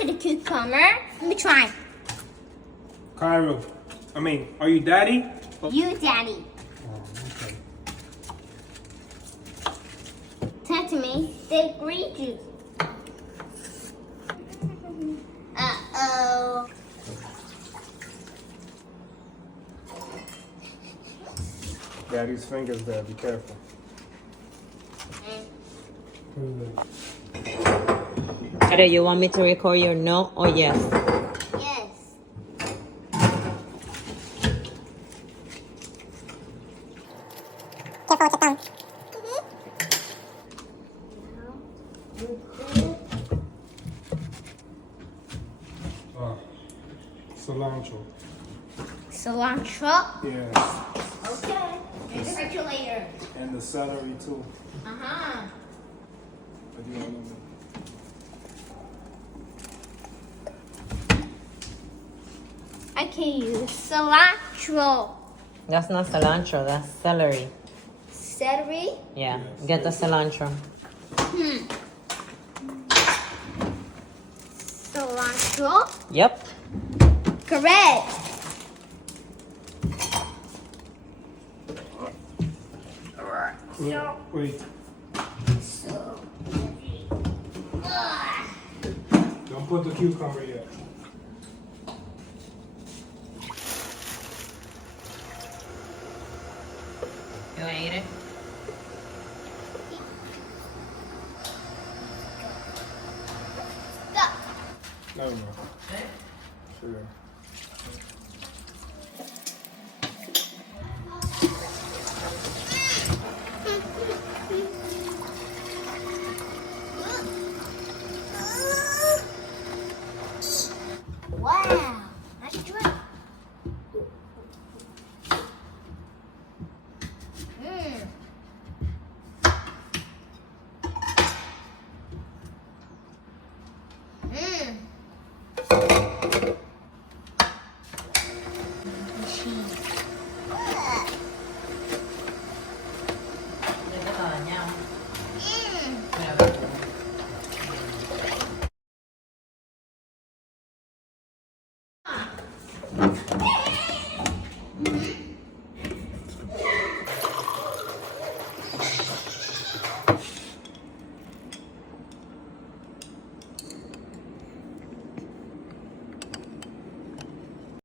to the cucumber. Let me try. Cairo. Are you daddy? You, Daddy. Oh, okay. Tell to me the green juice. Uh-oh. Daddy's fingers there. Be careful. Whether you want me to record your no or yes? Yes. Careful with your tongue. Cilantro. Cilantro. Yes. Okay. And the circulator. And the celery too. Uh-huh. What do you want to do? I can use cilantro. That's not cilantro, that's celery. Celery. Yeah, Yes. get the cilantro. Cilantro. Yep. Correct. Wait. So. Don't put the cucumber yet. You want to eat it? Stop. No. Sugar.